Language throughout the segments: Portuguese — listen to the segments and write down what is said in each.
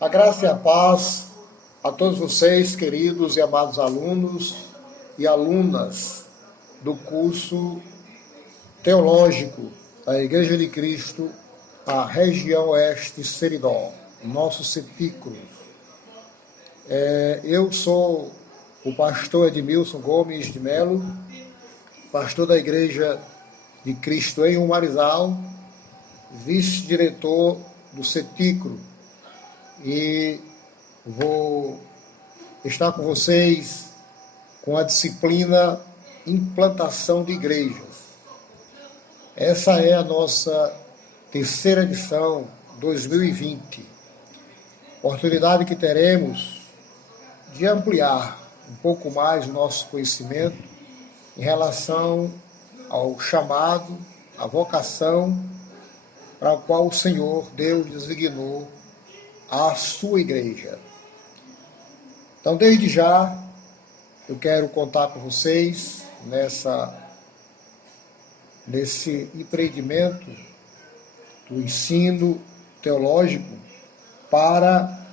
A graça e a paz a todos vocês, queridos e amados alunos e alunas do curso teológico da Igreja de Cristo, a região oeste Seridó, nosso CETICRO. Eu sou o pastor Edmilson Gomes de Melo, pastor da Igreja de Cristo em Umarizal, vice-diretor do CETICRO, e vou estar com vocês com a disciplina Implantação de Igrejas. Essa é a nossa terceira edição, 2020. Oportunidade que teremos de ampliar um pouco mais o nosso conhecimento em relação ao chamado, à vocação para a qual o Senhor Deus designou a sua igreja. Então, desde já, eu quero contar com vocês nesse empreendimento do ensino teológico para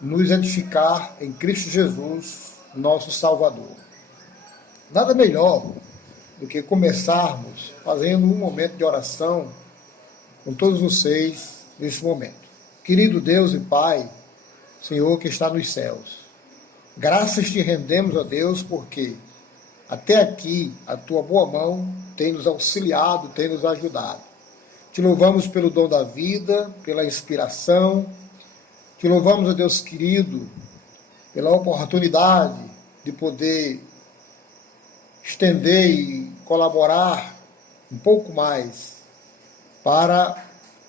nos edificar em Cristo Jesus, nosso Salvador. Nada melhor do que começarmos fazendo um momento de oração com todos vocês nesse momento. Querido Deus e Pai, Senhor que está nos céus, graças te rendemos, ó Deus, porque até aqui a tua boa mão tem nos auxiliado, tem nos ajudado. Te louvamos pelo dom da vida, pela inspiração. Te louvamos, ó Deus querido, pela oportunidade de poder estender e colaborar um pouco mais para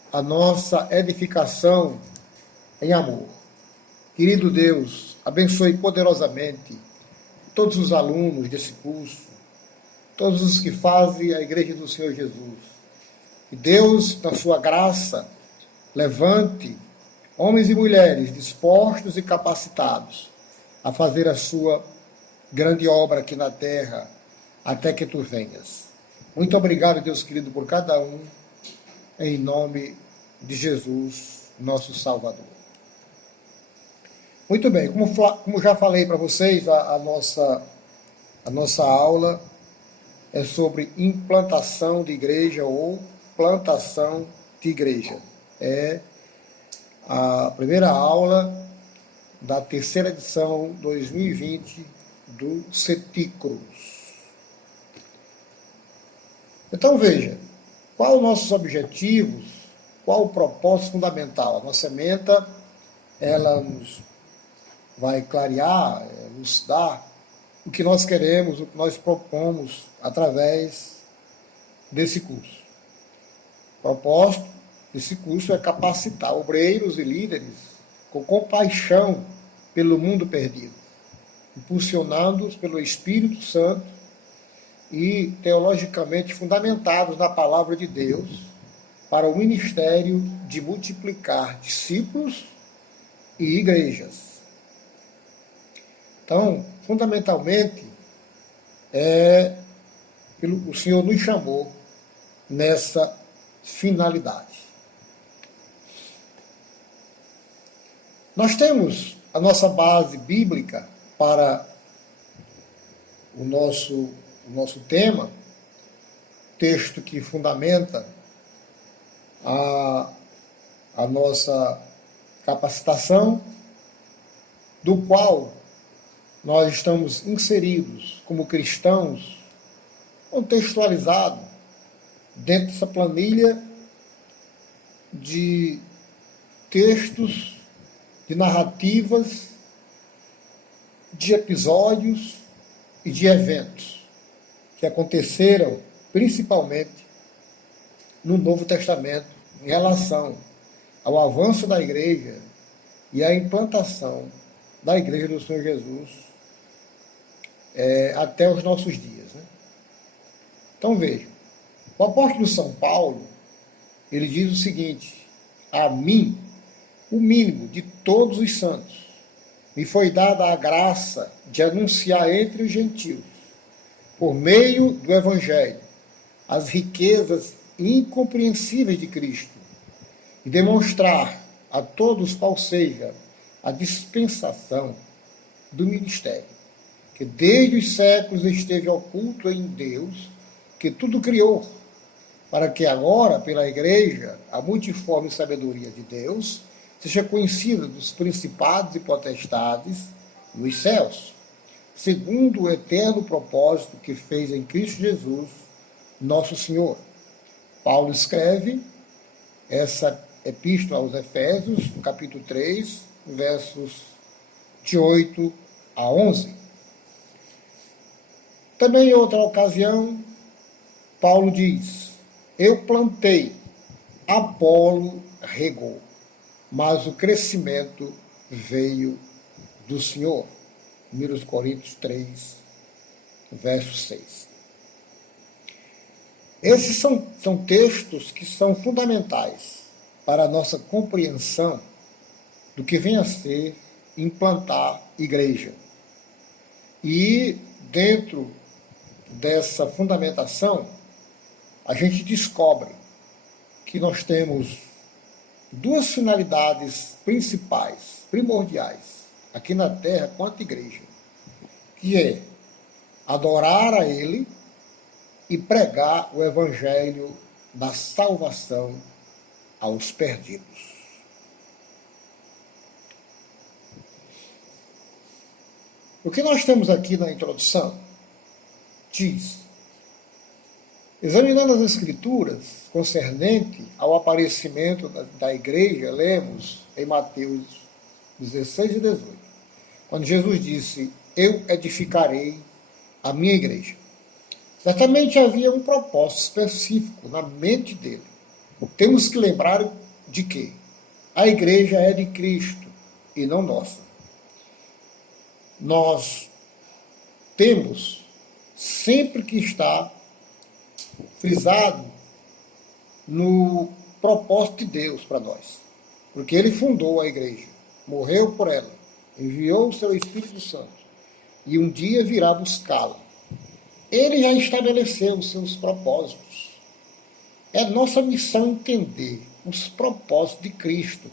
a nossa edificação em amor. Querido Deus, abençoe poderosamente todos os alunos desse curso, todos os que fazem a Igreja do Senhor Jesus. Que Deus, na sua graça, levante homens e mulheres dispostos e capacitados a fazer a sua grande obra aqui na terra, até que tu venhas. Muito obrigado, Deus querido, por cada um, em nome de Jesus, nosso Salvador. Muito bem, como já falei para vocês, a nossa aula é sobre implantação de igreja ou plantação de igreja. É a primeira aula da terceira edição 2020 do CETICRO. Então veja, quais os nossos objetivos, qual o propósito fundamental? A nossa ementa, ela nos vai clarear, nos dar o que nós queremos, o que nós propomos através desse curso. O propósito desse curso é capacitar obreiros e líderes com compaixão pelo mundo perdido, impulsionados pelo Espírito Santo e teologicamente fundamentados na palavra de Deus para o ministério de multiplicar discípulos e igrejas. Então, fundamentalmente, o Senhor nos chamou nessa finalidade. Nós temos a nossa base bíblica para o nosso tema, texto que fundamenta a nossa capacitação, do qual nós estamos inseridos como cristãos, contextualizados dentro dessa planilha de textos, de narrativas, de episódios e de eventos que aconteceram principalmente no Novo Testamento em relação ao avanço da igreja e à implantação da Igreja do Senhor Jesus até os nossos dias. Né? Então vejam, o apóstolo São Paulo, ele diz o seguinte: a mim, o mínimo de todos os santos, me foi dada a graça de anunciar entre os gentios, por meio do Evangelho, as riquezas incompreensíveis de Cristo e demonstrar a todos qual seja a dispensação do ministério, que desde os séculos esteve oculto em Deus, que tudo criou, para que agora, pela Igreja, a multiforme sabedoria de Deus seja conhecida dos principados e potestades nos céus, segundo o eterno propósito que fez em Cristo Jesus, nosso Senhor. Paulo escreve essa epístola aos Efésios, no capítulo 3, versos de 8 a 11. Também em outra ocasião, Paulo diz: eu plantei, Apolo regou, mas o crescimento veio do Senhor. 1 Coríntios 3, verso 6. Esses são textos que são fundamentais para a nossa compreensão do que vem a ser implantar igreja. E dentro dessa fundamentação, a gente descobre que nós temos duas finalidades principais, primordiais, aqui na terra quanto igreja, que é adorar a Ele e pregar o evangelho da salvação aos perdidos. O que nós temos aqui na introdução diz: examinando as Escrituras concernente ao aparecimento da igreja, lemos em Mateus 16 e 18, quando Jesus disse: eu edificarei a minha igreja. Certamente havia um propósito específico na mente dele. Temos que lembrar de que a igreja é de Cristo e não nossa. Nós temos sempre que estar frisado no propósito de Deus para nós, porque Ele fundou a igreja, morreu por ela, enviou o seu Espírito Santo e um dia virá buscá-la. Ele já estabeleceu os seus propósitos. É nossa missão entender os propósitos de Cristo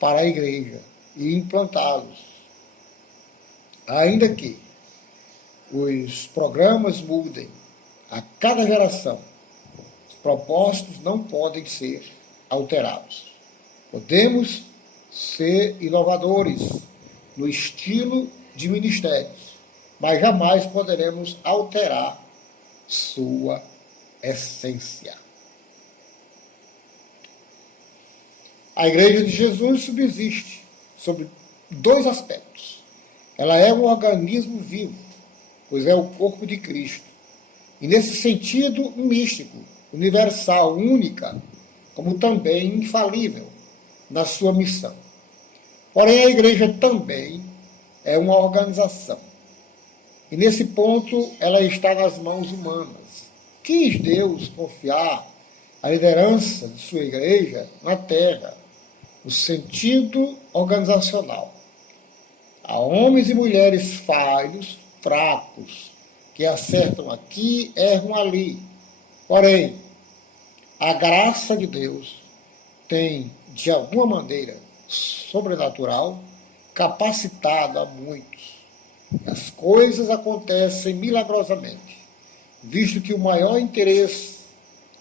para a igreja e implantá-los. Ainda que os programas mudem a cada geração, os propósitos não podem ser alterados. Podemos ser inovadores no estilo de ministérios, mas jamais poderemos alterar sua essência. A Igreja de Jesus subsiste sobre dois aspectos. Ela é um organismo vivo, pois é o corpo de Cristo. E nesse sentido místico, universal, única, como também infalível na sua missão. Porém, a Igreja também é uma organização. E nesse ponto, ela está nas mãos humanas. Quis Deus confiar a liderança de sua igreja na terra, no sentido organizacional, a homens e mulheres falhos, fracos, que acertam aqui, erram ali. Porém, a graça de Deus tem, de alguma maneira sobrenatural, capacitado a muitos. As coisas acontecem milagrosamente, visto que o maior interesse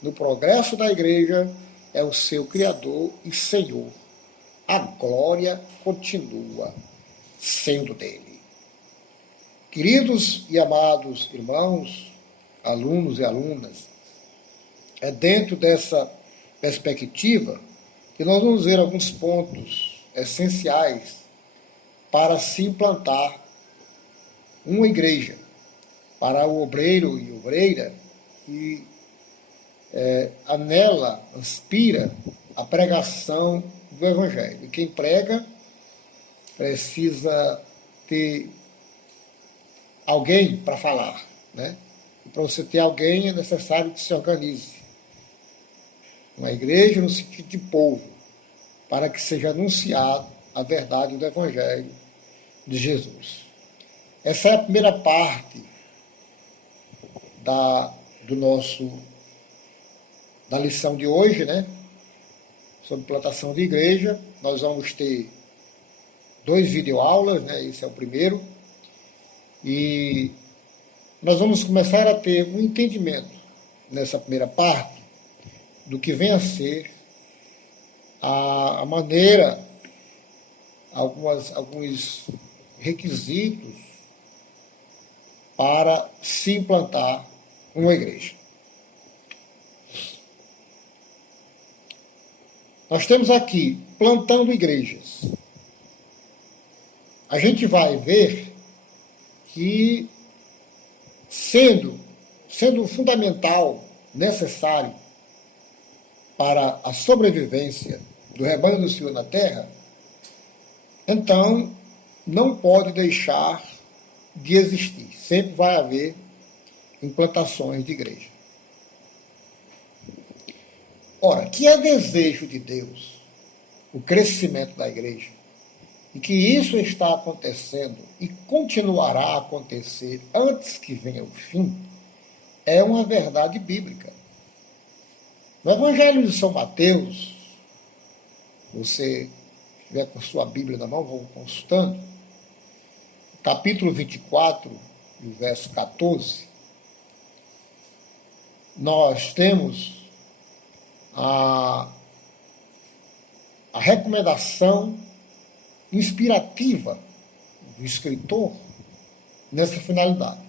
no progresso da igreja é o seu Criador e Senhor. A glória continua sendo dele. Queridos e amados irmãos, alunos e alunas, é dentro dessa perspectiva que nós vamos ver alguns pontos essenciais para se implantar uma igreja, para o obreiro e obreira que anela, aspira a pregação do Evangelho. E quem prega precisa ter alguém para falar, né? E para você ter alguém é necessário que se organize. Uma igreja no sentido de povo, para que seja anunciado a verdade do Evangelho de Jesus. Essa é a primeira parte da lição de hoje, né? sobre plantação de igreja. Nós vamos ter 2 videoaulas, né? Esse é o primeiro. E nós vamos começar a ter um entendimento nessa primeira parte do que vem a ser a maneira, alguns requisitos para se implantar uma igreja. Nós temos aqui plantando igrejas. A gente vai ver que, sendo fundamental, necessário para a sobrevivência do rebanho do Senhor na terra, então não pode deixar de existir. Sempre vai haver implantações de igreja. Ora, que é desejo de Deus o crescimento da igreja, e que isso está acontecendo e continuará a acontecer antes que venha o fim, é uma verdade bíblica. No Evangelho de São Mateus, você estiver com sua Bíblia na mão, vamos consultando, capítulo 24, e o verso 14, nós temos a recomendação inspirativa do escritor nessa finalidade.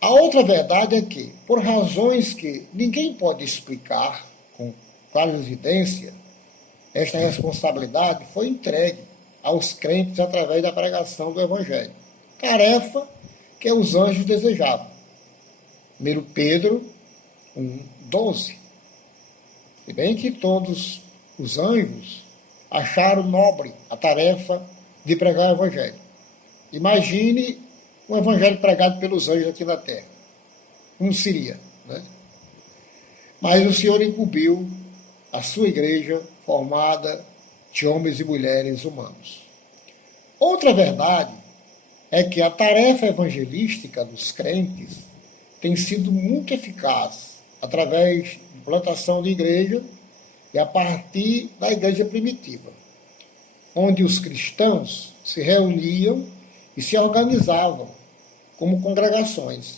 A outra verdade é que, por razões que ninguém pode explicar com clara evidência, esta responsabilidade foi entregue aos crentes através da pregação do Evangelho. Tarefa que os anjos desejavam. 1 Pedro 1:12. Se bem que todos os anjos acharam nobre a tarefa de pregar o Evangelho. Imagine um Evangelho pregado pelos anjos aqui na terra. Como seria, né? Mas o Senhor incumbiu a sua igreja formada de homens e mulheres humanos. Outra verdade é que a tarefa evangelística dos crentes tem sido muito eficaz através de plantação de igreja e a partir da igreja primitiva, onde os cristãos se reuniam e se organizavam como congregações.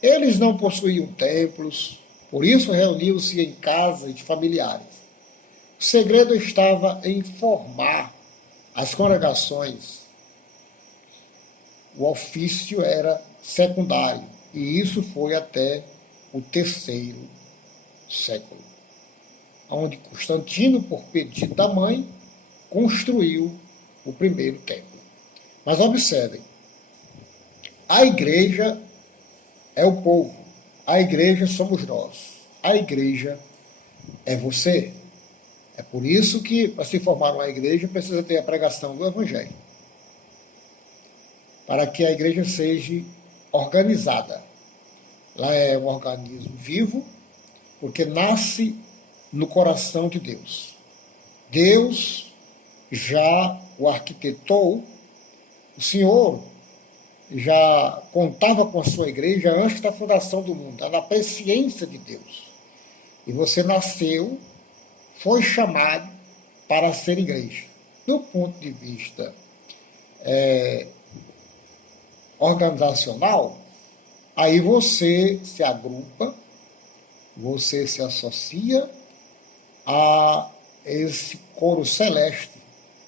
Eles não possuíam templos, por isso reuniam-se em casas de familiares. O segredo estava em formar as congregações. O ofício era secundário, e isso foi até o 3º século, onde Constantino, por pedido da mãe, construiu o primeiro templo. Mas observem, a igreja é o povo, a igreja somos nós, a igreja é você. É por isso que, para se formar uma igreja, precisa ter a pregação do Evangelho, para que a igreja seja organizada. Ela é um organismo vivo, porque nasce no coração de Deus. Deus já o arquitetou, o Senhor já contava com a sua igreja antes da fundação do mundo, era a presciência de Deus. E você nasceu, foi chamado para ser igreja. Do ponto de vista organizacional, aí você se agrupa, você se associa a esse coro celeste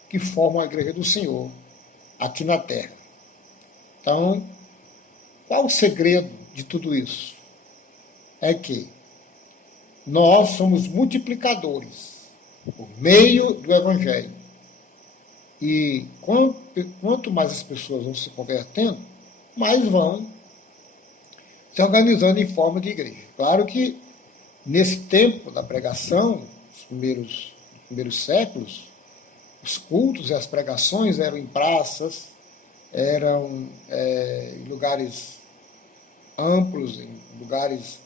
que forma a igreja do Senhor aqui na terra. Então, qual o segredo de tudo isso? É que nós somos multiplicadores por meio do Evangelho. E quanto mais as pessoas vão se convertendo, mais vão se organizando em forma de igreja. Claro que, nesse tempo da pregação, nos primeiros séculos, os cultos e as pregações eram em praças, eram em lugares amplos, em lugares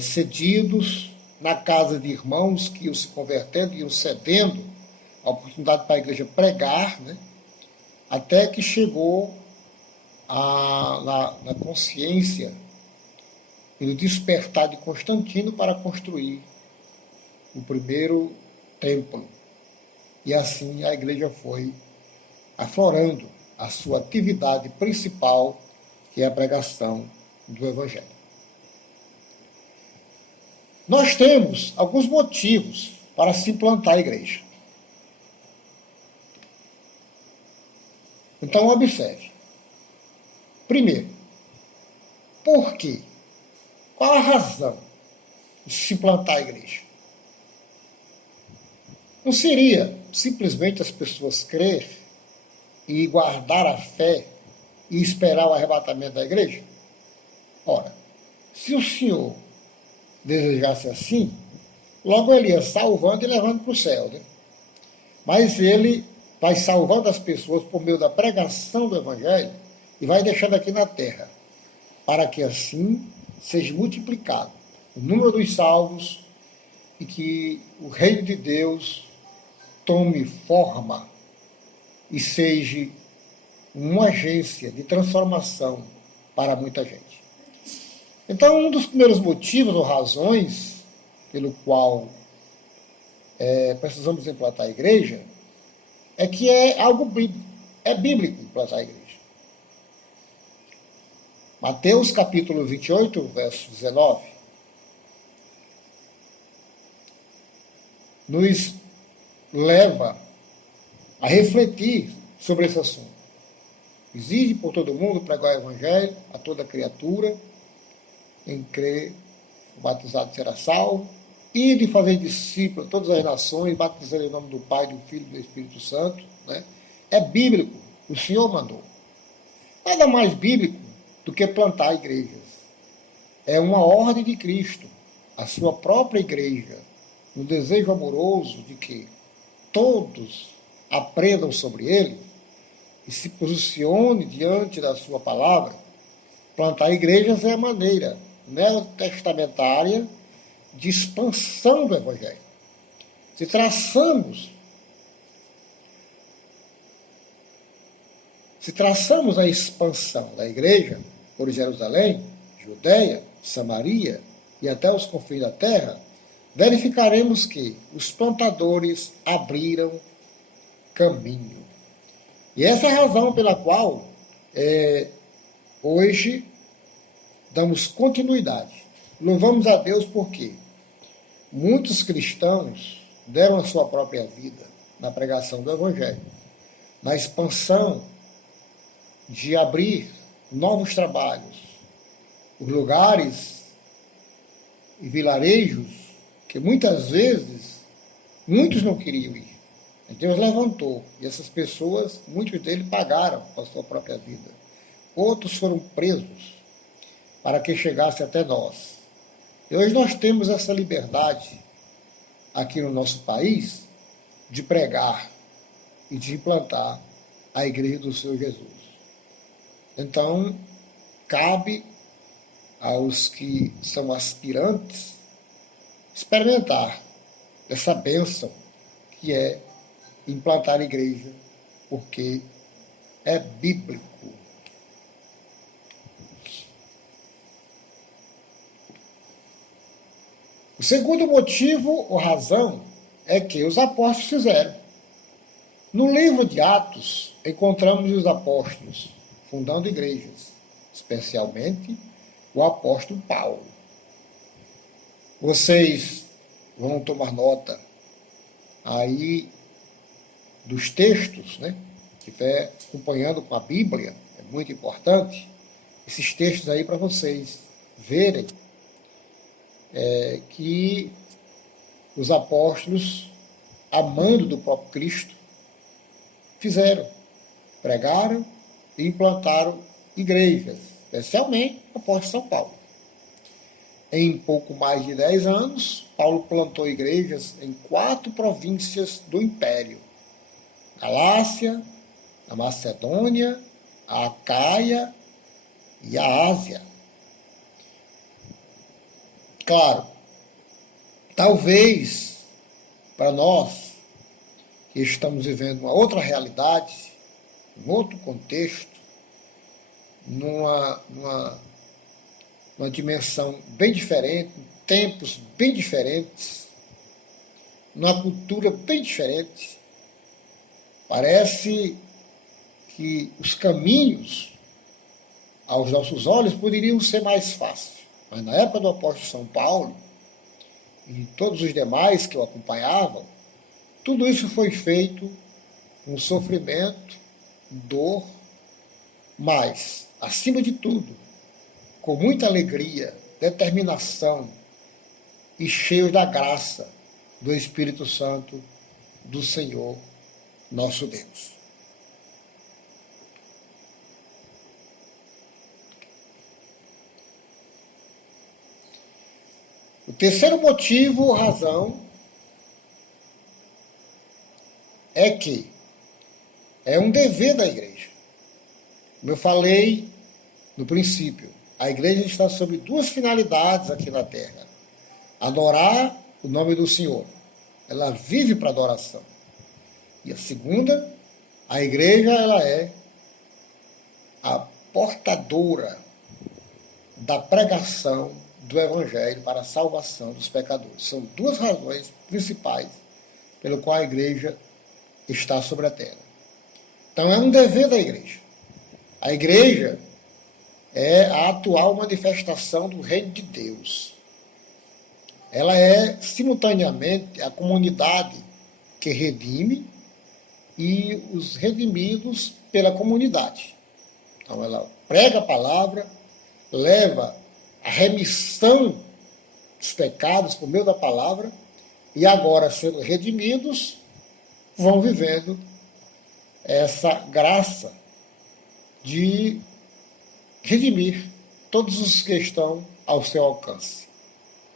cedidos, na casa de irmãos que iam se convertendo, iam cedendo a oportunidade para a igreja pregar, né? Até que chegou na consciência e no despertar de Constantino para construir o primeiro templo. E assim a igreja foi aflorando a sua atividade principal, que é a pregação do Evangelho. Nós temos alguns motivos para se implantar a igreja. Então, observe. Primeiro, por quê? Qual a razão de se implantar a igreja? Não seria simplesmente as pessoas crer e guardar a fé e esperar o arrebatamento da igreja? Ora, se o Senhor desejasse assim, logo ele ia salvando e levando para o céu, né? Mas ele vai salvando as pessoas por meio da pregação do Evangelho e vai deixando aqui na terra, para que assim seja multiplicado o número dos salvos e que o reino de Deus tome forma e seja uma agência de transformação para muita gente. Então, um dos primeiros motivos ou razões pelo qual precisamos implantar a igreja é que é algo bíblico, é bíblico implantar a igreja. Mateus capítulo 28, verso 19, nos leva a refletir sobre esse assunto. Exige por todo mundo pregar o evangelho a toda criatura, em crer, o batizado será salvo, e de fazer discípulos de todas as nações, batizando em nome do Pai, do Filho e do Espírito Santo. Né? É bíblico, o Senhor mandou. Nada mais bíblico do que plantar igrejas. É uma ordem de Cristo, a sua própria igreja, um desejo amoroso de que todos aprendam sobre ele e se posicione diante da sua palavra. Plantar igrejas é a maneira neotestamentária de expansão do Evangelho. Se traçamos a expansão da igreja por Jerusalém, Judeia, Samaria e até os confins da terra, verificaremos que os plantadores abriram caminho. E essa é a razão pela qual hoje damos continuidade. Louvamos a Deus porque muitos cristãos deram a sua própria vida na pregação do Evangelho, na expansão de abrir novos trabalhos, os lugares e vilarejos que muitas vezes muitos não queriam ir. Deus levantou, e essas pessoas, muitos deles pagaram com a sua própria vida. Outros foram presos para que chegasse até nós. E hoje nós temos essa liberdade aqui no nosso país de pregar e de implantar a igreja do Senhor Jesus. Então, cabe aos que são aspirantes experimentar essa bênção que é implantar a igreja, porque é bíblico. O segundo motivo ou razão é que os apóstolos fizeram. No livro de Atos, encontramos os apóstolos fundando igrejas, especialmente o apóstolo Paulo. Vocês vão tomar nota aí dos textos, né? Que estiver acompanhando com a Bíblia, é muito importante, esses textos aí para vocês verem que os apóstolos, amando do próprio Cristo, fizeram, pregaram e implantaram igrejas, especialmente o apóstolo São Paulo. Em pouco mais de 10 anos, Paulo plantou igrejas em 4 províncias do Império: Galácia, a Macedônia, a Acaia e a Ásia. Claro, talvez para nós que estamos vivendo uma outra realidade, um outro contexto, numa dimensão bem diferente, tempos bem diferentes, numa cultura bem diferente. Parece que os caminhos aos nossos olhos poderiam ser mais fáceis. Mas na época do apóstolo São Paulo, e todos os demais que o acompanhavam, tudo isso foi feito com sofrimento, dor, mas, acima de tudo, com muita alegria, determinação e cheios da graça do Espírito Santo do Senhor, nosso Deus. O terceiro motivo ou razão é que é um dever da igreja. Como eu falei no princípio, a igreja está sob duas finalidades aqui na terra: adorar o nome do Senhor. Ela vive para adoração. E a segunda, a igreja, ela é a portadora da pregação do evangelho para a salvação dos pecadores. São duas razões principais pelo qual a igreja está sobre a terra. Então é um dever da igreja. A igreja é a atual manifestação do reino de Deus. Ela é, simultaneamente, a comunidade que redime e os redimidos pela comunidade. Então ela prega a palavra, leva a remissão dos pecados por meio da palavra, e agora, sendo redimidos, vão vivendo essa graça de redimir todos os que estão ao seu alcance.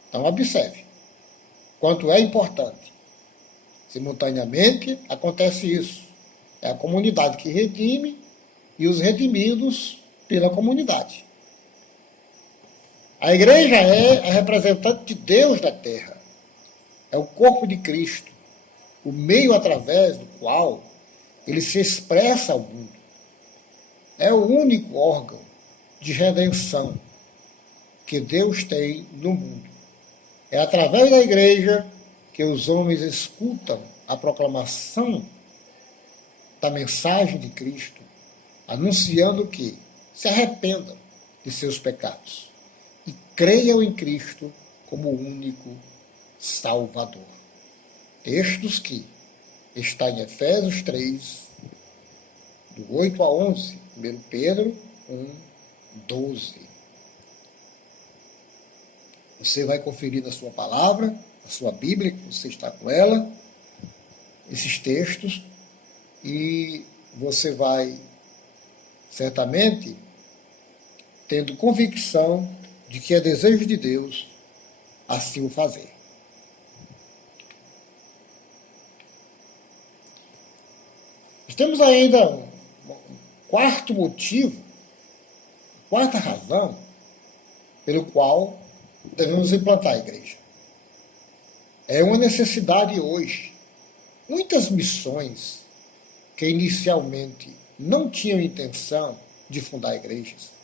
Então, observe quanto é importante. Simultaneamente, acontece isso. É a comunidade que redime e os redimidos pela comunidade. A igreja é a representante de Deus na terra. É o corpo de Cristo, o meio através do qual ele se expressa ao mundo. É o único órgão de redenção que Deus tem no mundo. É através da igreja que os homens escutam a proclamação da mensagem de Cristo, anunciando que se arrependam de seus pecados e creiam em Cristo como o único Salvador. Textos que está em Efésios 3, do 8 a 11, 1 Pedro 1, 12. Você vai conferir na sua palavra, na sua Bíblia, que você está com ela, esses textos, e você vai, certamente, tendo convicção de que é desejo de Deus assim o fazer. Nós temos ainda um quarto motivo, quarta razão, pelo qual devemos implantar a igreja. É uma necessidade hoje. Muitas missões que inicialmente não tinham intenção de fundar igrejas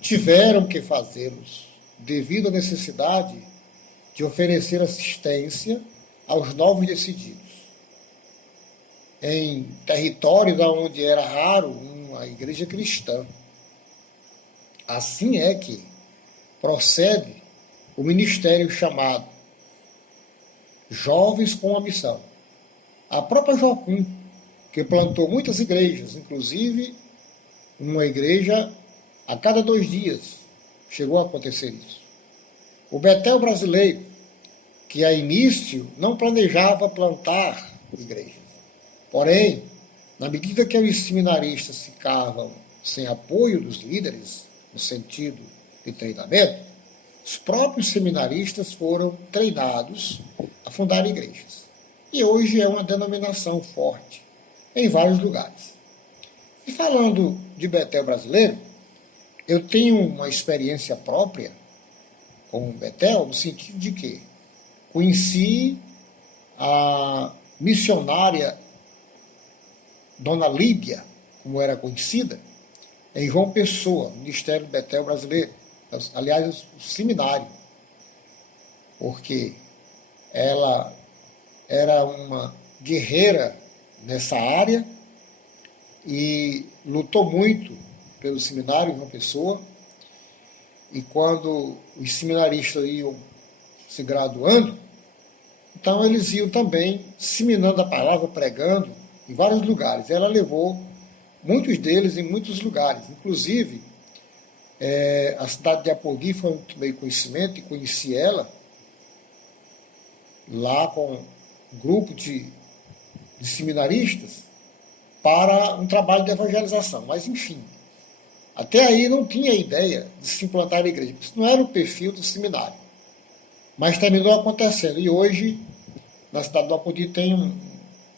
tiveram que fazê-los devido à necessidade de oferecer assistência aos novos decididos. Em territórios onde era raro uma igreja cristã. Assim é que procede o ministério chamado Jovens com a Missão. A própria Jocum, que plantou muitas igrejas, inclusive uma igreja a cada 2 dias, chegou a acontecer isso. O Betel brasileiro, que a início não planejava plantar igrejas. Porém, na medida que os seminaristas ficavam sem apoio dos líderes, no sentido de treinamento, os próprios seminaristas foram treinados a fundar igrejas. E hoje é uma denominação forte em vários lugares. E falando de Betel brasileiro, eu tenho uma experiência própria com o Betel, no sentido de que conheci a missionária Dona Lídia, como era conhecida, em João Pessoa, Ministério do Betel brasileiro. Aliás, o seminário, porque ela era uma guerreira nessa área e lutou muito pelo seminário em uma pessoa. E quando os seminaristas iam se graduando, então eles iam também disseminando a palavra, pregando em vários lugares. Ela levou muitos deles em muitos lugares. Inclusive, a cidade de Apodi foi um meio conhecimento e conheci ela lá com um grupo de seminaristas para um trabalho de evangelização. Mas, enfim, até aí não tinha ideia de se implantar a igreja. Isso não era o perfil do seminário. Mas terminou acontecendo. E hoje, na cidade do Apodi, tem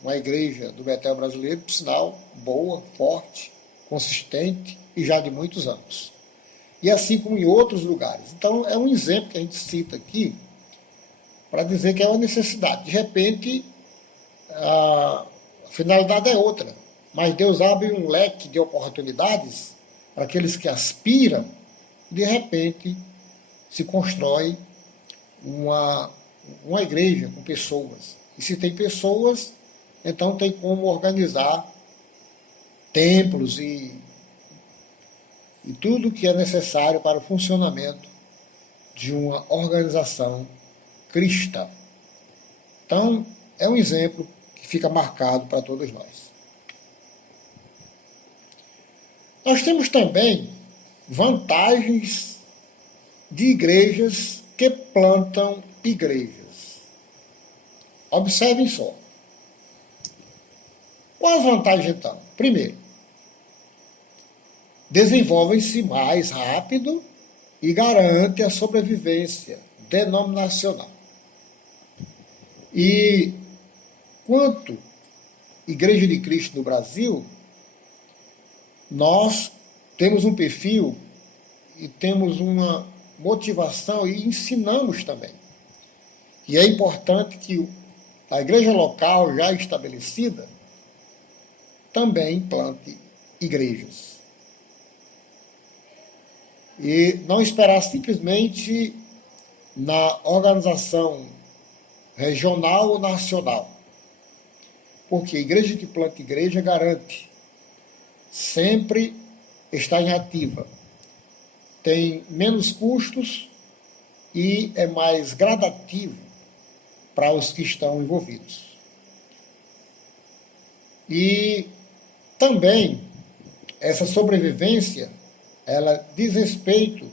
uma igreja do Betel brasileiro, por sinal, boa, forte, consistente e já de muitos anos. E assim como em outros lugares. Então, é um exemplo que a gente cita aqui para dizer que é uma necessidade. De repente, a finalidade é outra, mas Deus abre um leque de oportunidades para aqueles que aspiram, de repente se constrói uma igreja com pessoas. E se tem pessoas, então tem como organizar templos e tudo que é necessário para o funcionamento de uma organização cristã. Então, é um exemplo que fica marcado para todos nós. Nós temos também vantagens de igrejas que plantam igrejas. Observem só. Qual a vantagem, então? Primeiro, desenvolvem-se mais rápido e garante a sobrevivência denominacional. E quanto Igreja de Cristo no Brasil, nós temos um perfil e temos uma motivação e ensinamos também. E é importante que a igreja local já estabelecida também implante igrejas. E não esperar simplesmente na organização regional ou nacional. Porque a igreja que planta igreja garante sempre estar em ativa. Tem menos custos e é mais gradativo para os que estão envolvidos. E também essa sobrevivência, ela diz respeito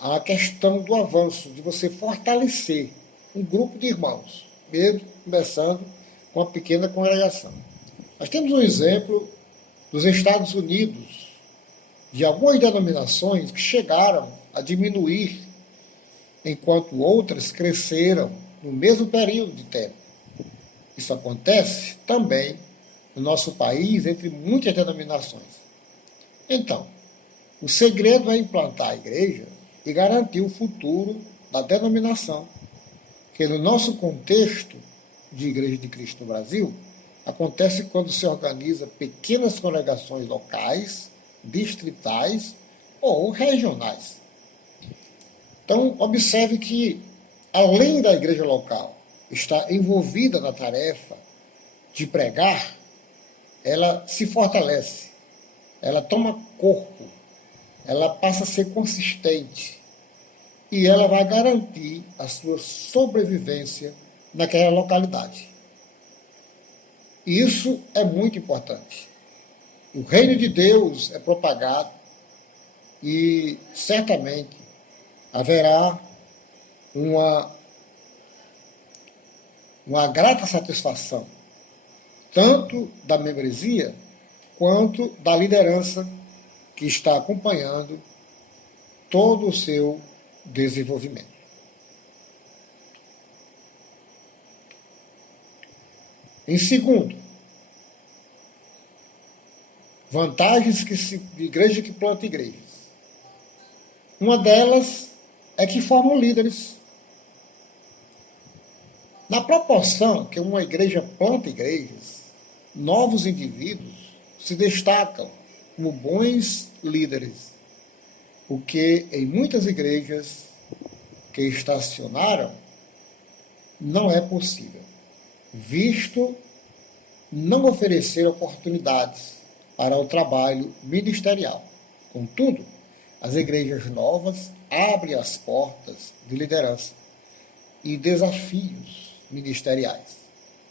à questão do avanço, de você fortalecer um grupo de irmãos, mesmo começando com uma pequena congregação. Nós temos um exemplo dos Estados Unidos, de algumas denominações que chegaram a diminuir, enquanto outras cresceram no mesmo período de tempo. Isso acontece também no nosso país, entre muitas denominações. Então, o segredo é implantar a igreja e garantir o futuro da denominação, que no nosso contexto de Igreja de Cristo no Brasil, acontece quando se organiza pequenas congregações locais, distritais ou regionais. Então, observe que, além da igreja local estar envolvida na tarefa de pregar, ela se fortalece, ela toma corpo, ela passa a ser consistente e ela vai garantir a sua sobrevivência naquela localidade. E isso é muito importante. O reino de Deus é propagado e certamente haverá uma grata satisfação, tanto da membresia quanto da liderança que está acompanhando todo o seu desenvolvimento. Em segundo, vantagens de igreja que planta igrejas. Uma delas é que formam líderes. Na proporção que uma igreja planta igrejas, novos indivíduos se destacam como bons líderes, porque em muitas igrejas que estacionaram, não é possível. visto não oferecer oportunidades para o trabalho ministerial. Contudo, as igrejas novas abrem as portas de liderança e desafios ministeriais,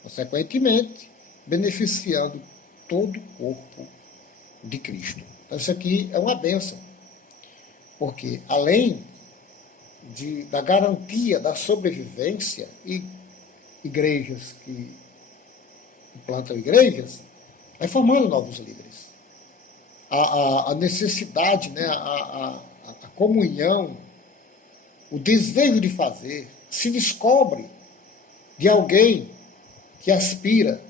consequentemente, beneficiando todo o corpo de Cristo. Então, isso aqui é uma bênção, porque além da garantia da sobrevivência, e igrejas que implantam igrejas, vai formando novos líderes. A necessidade, né, a comunhão, o desejo de fazer, se descobre de alguém que aspira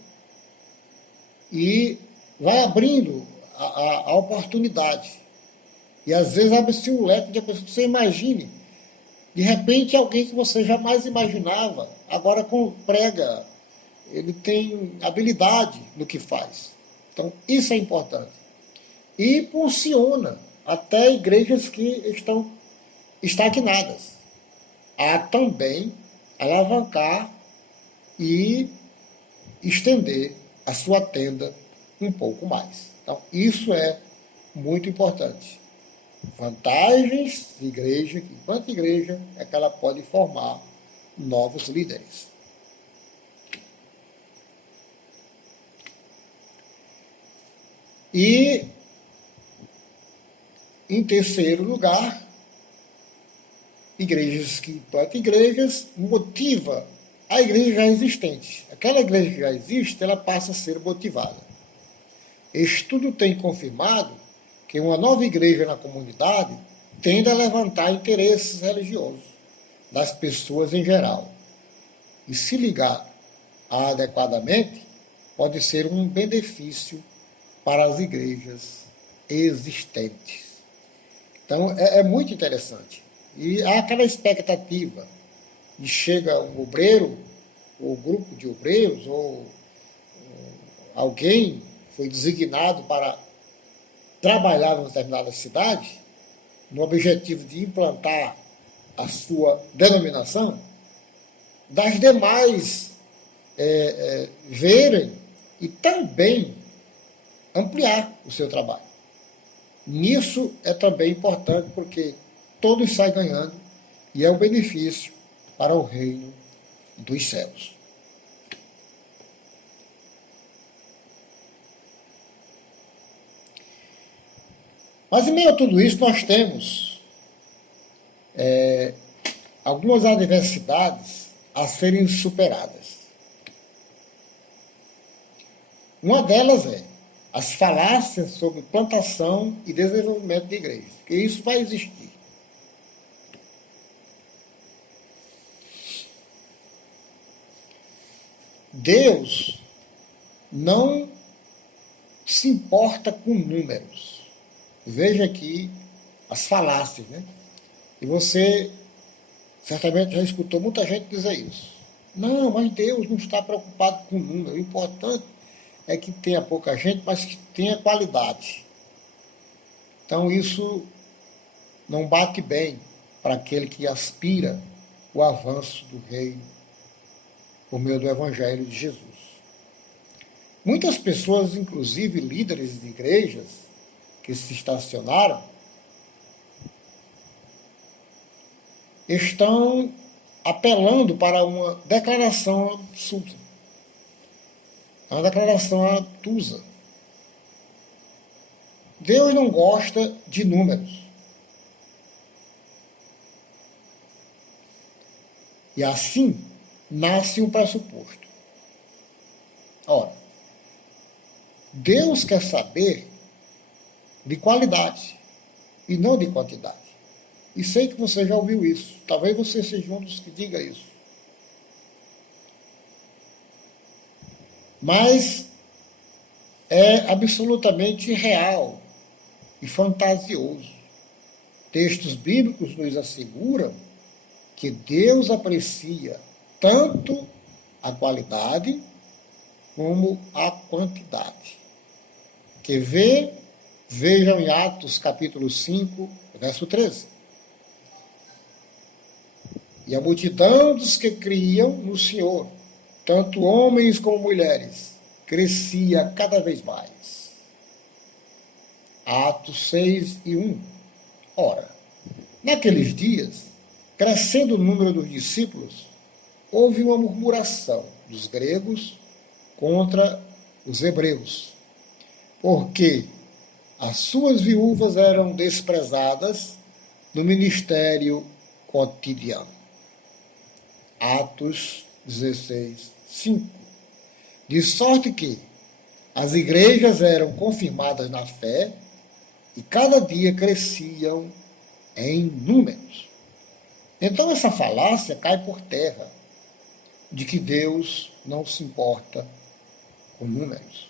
e vai abrindo a oportunidade. E às vezes abre-se um leque de pessoas que você imagine. De repente, alguém que você jamais imaginava, agora prega, ele tem habilidade no que faz. Então, isso é importante. E impulsiona até igrejas que estão estagnadas a também alavancar e estender a sua tenda um pouco mais. Então, isso é muito importante. Vantagens de igreja, que enquanto igreja é que ela pode formar novos líderes. E, em terceiro lugar, igrejas que implantam igrejas motiva a igreja já existente. Aquela igreja que já existe, ela passa a ser motivada. Estudo tem confirmado que uma nova igreja na comunidade tende a levantar interesses religiosos das pessoas em geral. E se ligar adequadamente, pode ser um benefício para as igrejas existentes. Então, é muito interessante. E há aquela expectativa de chega um obreiro, ou grupo de obreiros, ou alguém foi designado para trabalhar numa determinada cidade, no objetivo de implantar a sua denominação, das demais verem e também ampliar o seu trabalho. Nisso é também importante, porque todos saem ganhando e é um benefício para o reino dos céus. Mas em meio a tudo isso nós temos algumas adversidades a serem superadas. Uma delas é as falácias sobre plantação e desenvolvimento de igrejas, porque isso vai existir. Deus não se importa com números. Veja aqui as falácias, né? E você certamente já escutou muita gente dizer isso. Não, mas Deus não está preocupado com número. O importante é que tenha pouca gente, mas que tenha qualidade. Então isso não bate bem para aquele que aspira o avanço do reino por meio do Evangelho de Jesus. Muitas pessoas, inclusive líderes de igrejas, que se estacionaram, estão apelando para uma declaração absurda, uma declaração obtusa. Deus não gosta de números. E assim nasce um pressuposto. Ora, Deus quer saber de qualidade e não de quantidade. E sei que você já ouviu isso. Talvez você seja um dos que diga isso. Mas é absolutamente real e fantasioso. Textos bíblicos nos asseguram que Deus aprecia tanto a qualidade como a quantidade. Vejam em Atos capítulo 5, verso 13. E a multidão dos que criam no Senhor tanto homens como mulheres, crescia cada vez mais. Atos 6:1. Ora, naqueles dias, crescendo o número dos discípulos, houve uma murmuração dos gregos contra os hebreus, porque as suas viúvas eram desprezadas no ministério cotidiano. Atos 16:5. De sorte que as igrejas eram confirmadas na fé e cada dia cresciam em números. Então essa falácia cai por terra, de que Deus não se importa com números.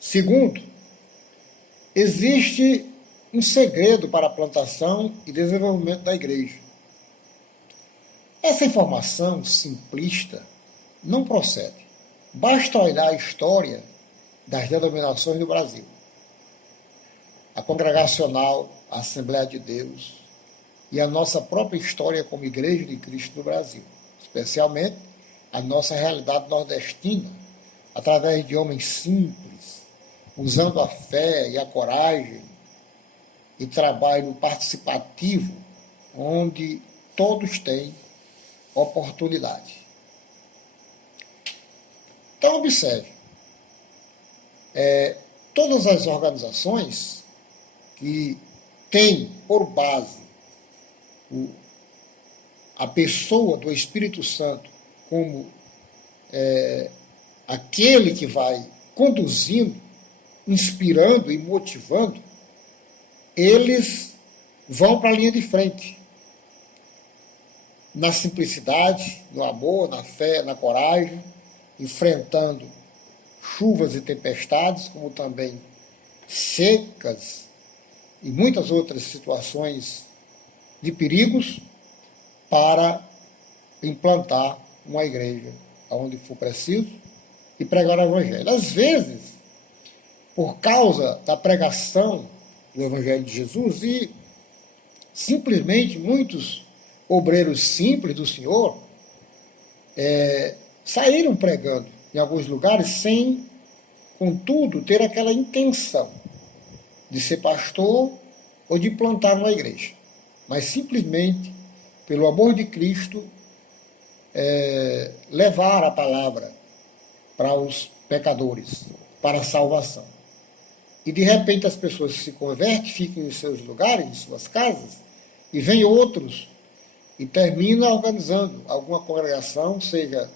Segundo, existe um segredo para a plantação e desenvolvimento da igreja. Essa informação simplista não procede. Basta olhar a história das denominações do Brasil. A Congregacional, a Assembleia de Deus e a nossa própria história como Igreja de Cristo do Brasil, especialmente a nossa realidade nordestina, através de homens simples, usando a fé e a coragem e trabalho participativo, onde todos têm oportunidade. Então, observe, todas as organizações que têm por base a pessoa do Espírito Santo como aquele que vai conduzindo, inspirando e motivando, eles vão para a linha de frente. Na simplicidade, no amor, na fé, na coragem, enfrentando chuvas e tempestades, como também secas e muitas outras situações de perigos, para implantar uma igreja onde for preciso e pregar o Evangelho. Às vezes, por causa da pregação do Evangelho de Jesus e simplesmente muitos obreiros simples do Senhor saíram pregando em alguns lugares sem, contudo, ter aquela intenção de ser pastor ou de plantar uma igreja, mas simplesmente, pelo amor de Cristo, levar a palavra para os pecadores, para a salvação. E de repente as pessoas se convertem, ficam em seus lugares, em suas casas, e vêm outros e termina organizando alguma congregação, seja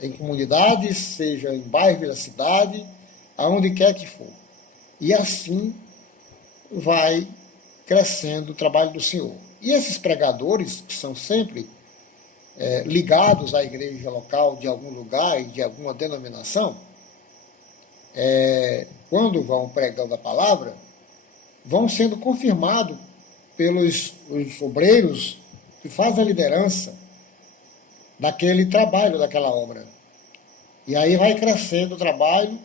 em comunidades, seja em bairros da cidade, aonde quer que for. E assim vai crescendo o trabalho do Senhor. E esses pregadores, que são sempre ligados à igreja local de algum lugar e de alguma denominação, quando vão pregando a palavra, vão sendo confirmados pelos obreiros que fazem a liderança daquele trabalho, daquela obra. E aí vai crescendo o trabalho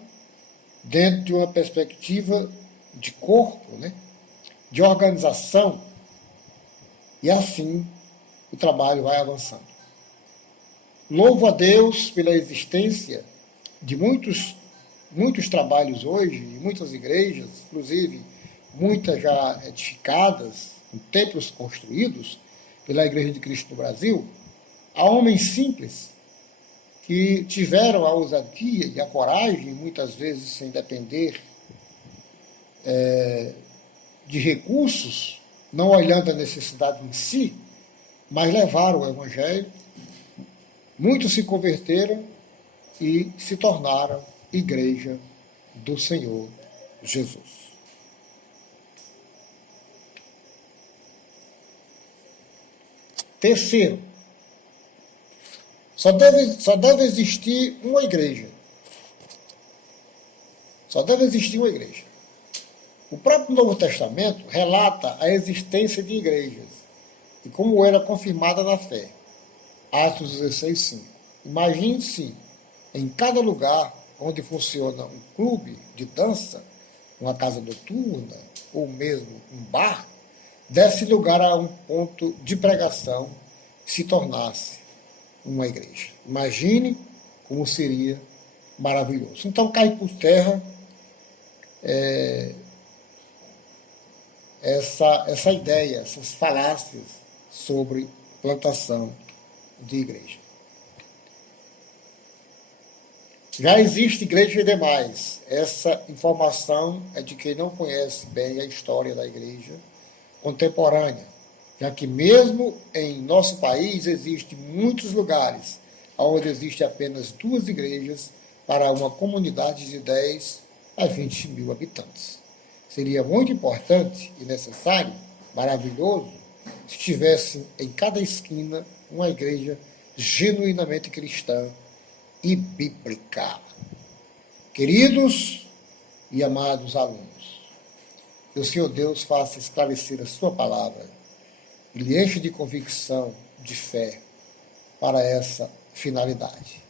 dentro de uma perspectiva de corpo, né? De organização, e assim o trabalho vai avançando. Louvo a Deus pela existência de muitos trabalhos hoje, em muitas igrejas, inclusive muitas já edificadas, em templos construídos pela Igreja de Cristo no Brasil, há homens simples que tiveram a ousadia e a coragem, muitas vezes sem depender de recursos, não olhando a necessidade em si, mas levaram o Evangelho, muitos se converteram e se tornaram Igreja do Senhor Jesus. Terceiro, só deve existir uma igreja. Só deve existir uma igreja. O próprio Novo Testamento relata a existência de igrejas e como era confirmada na fé. Atos 16:5. Imagine-se em cada lugar onde funciona um clube de dança, uma casa noturna ou mesmo um bar, desse lugar a um ponto de pregação, se tornasse uma igreja. Imagine como seria maravilhoso. Então cai por terra essa ideia, essas falácias sobre plantação de igreja. Já existe igreja demais. Essa informação é de quem não conhece bem a história da igreja contemporânea, já que mesmo em nosso país existem muitos lugares onde existe apenas 2 igrejas para uma comunidade de 10 a 20 mil habitantes. Seria muito importante e necessário, maravilhoso, se tivesse em cada esquina uma igreja genuinamente cristã e bíblica. Queridos e amados alunos, que o Senhor Deus faça esclarecer a sua palavra e lhe enche de convicção, de fé, para essa finalidade.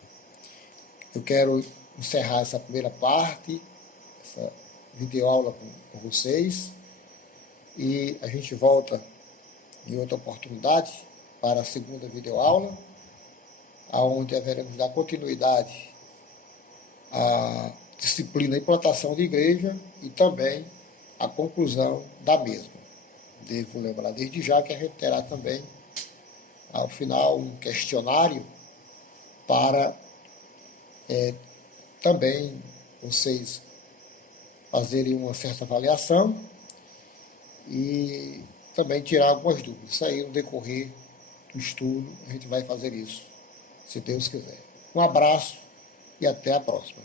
Eu quero encerrar essa primeira parte, essa videoaula com vocês, e a gente volta em outra oportunidade para a segunda videoaula, onde haveremos dar continuidade à disciplina e plantação de igreja e também a conclusão da mesma. Devo lembrar desde já que a gente terá também, ao final, um questionário para também vocês fazerem uma certa avaliação e também tirar algumas dúvidas. Isso aí, no decorrer do estudo, a gente vai fazer isso, se Deus quiser. Um abraço e até a próxima.